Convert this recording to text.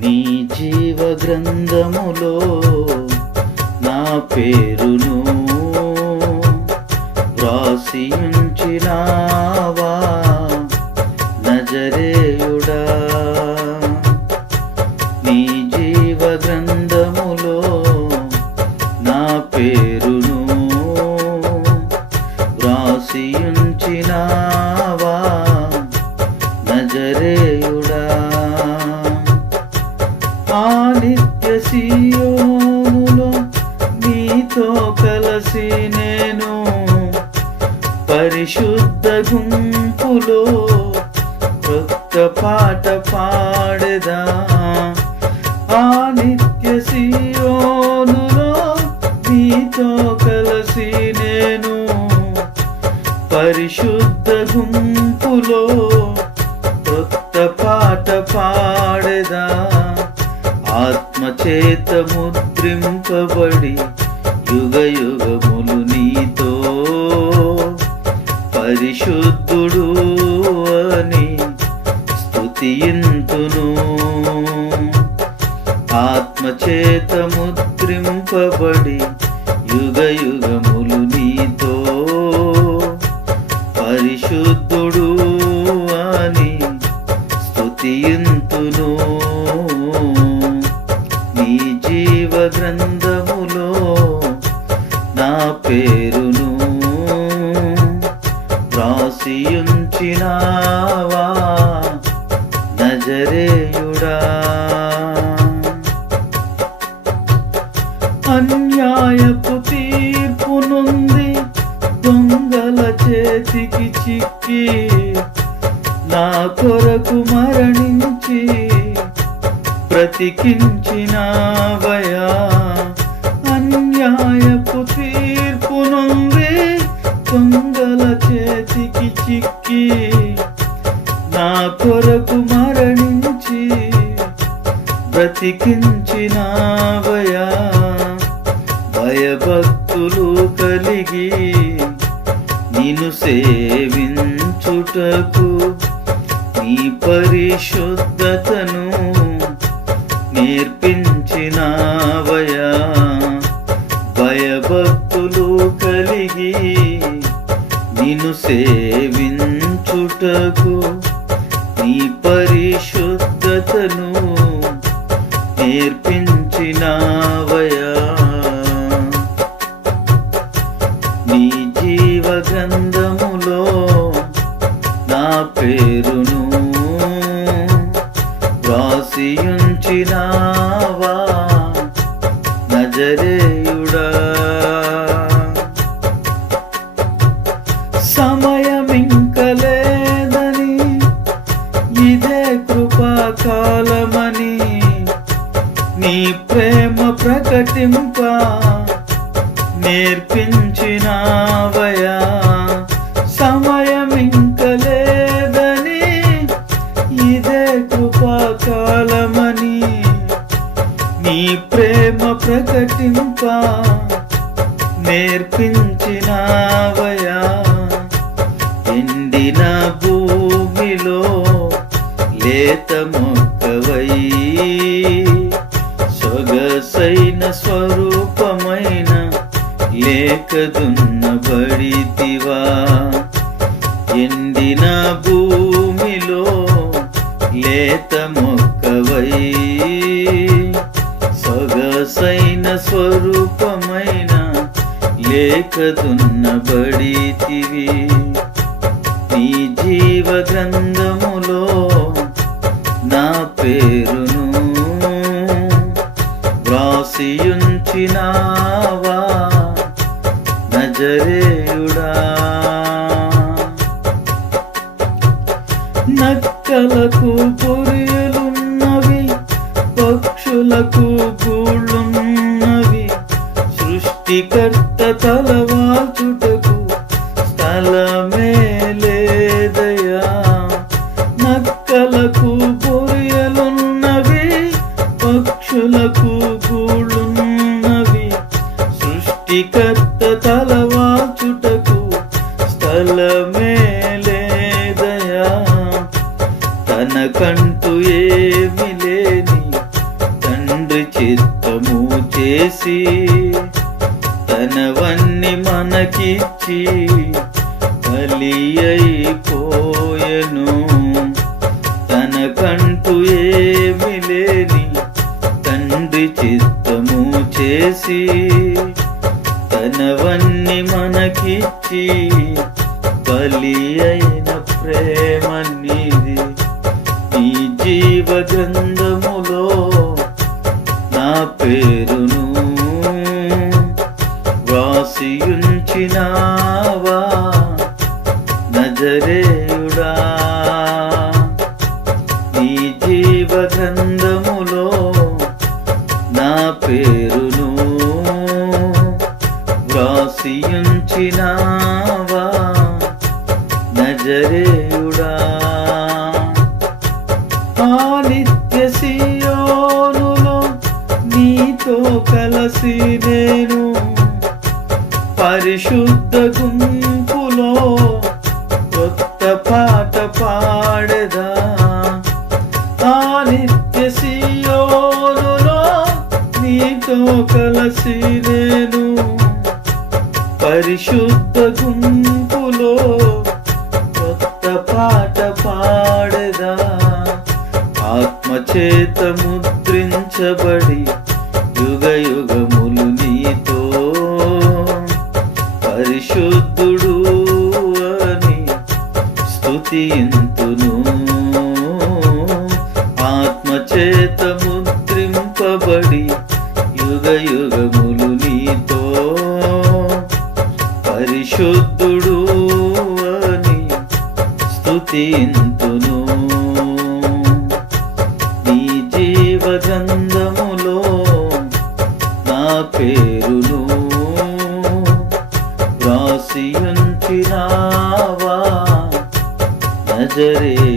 నీ జీవ గ్రంథములో నా పేరును వ్రాసి ఉంచినావా నజరే పెద్ద గుంపులో కొత్త పాట పాడదా? ఆ నిత్య సీయోనులో నీతో కలసి నేను పరిశుద్ధ గుంపులో కొత్త పాట పాడదా? ఆత్మచేత ముద్రింపబడి పరిశుద్ధుడు అని స్థుతియింతును ఆత్మచేత ముద్రింపబడి యుగ యుగములు నీతో. పరిశుద్ధుడు అని స్థుతియింతును నీ జీవ గ్రంథములో నా పేరు రాసియుంచినావా నజరేయుడా. అన్యాయపు తీర్పు నుండి దొంగల చేతికి చిక్కి నా కొరకు మరణించి బ్రతికించినావయా బ్రతికించినావయా భయభక్తులు కలిగి నిన్ను సేవించుటకు నీ పరిశుద్ధతను నేర్పించినావయా భయభక్తులు కలిగి నిన్ను సేవించుటకు నీ పరిశుద్ధతను నేర్పించినావయా లేత మొక్కవై సొగసైన స్వరూపమైన లేకదున్న బడితివా ఎండిన భూమిలో లేత మొక్కవై సొగసైన స్వరూపమైన లేకదున్న బడితివి నీ జీవ గ్రంథములో సృష్టికర్త తలవాల్చుటకు స్థలమే లేదయా? నక్కలకు పొరియలున్నవి పక్షులకు గూళ్ళున్నవి సృష్టికర్త తలవాల్చుటకు స్థలమే లేదయా? తనకంటూ ఏమి లేని తండ్రి చిత్తము చేసి మనకిచ్చి బలి అయిపోయెను. తనకంటూ ఏమి లేని తండ్రి చిత్తము చేసి తనవన్నీ మనకిచ్చి బలి అయిన ప్రేమ నీది. నీ జీవ గ్రంథ దేవుడా. ఆ నిత్య సియోనులో నీతో కలసి నేను పరిశుద్ధ గుంపులో కొత్త పాట పాడదా? ఆ నిత్య సియోనులో నీతో కలసి నేను పరిశుద్ధ గుంపులో చేత ముద్రించబడి యుగ యుగములు నీతో. పరిశుద్ధుడు అని స్తుతింతును ఆత్మచేత ముద్రింపబడి యుగ యుగములు నీతో. పరిశుద్ధుడు అని స్తుతింతును నా పేరును వ్రాసియుంచినావా? నజరే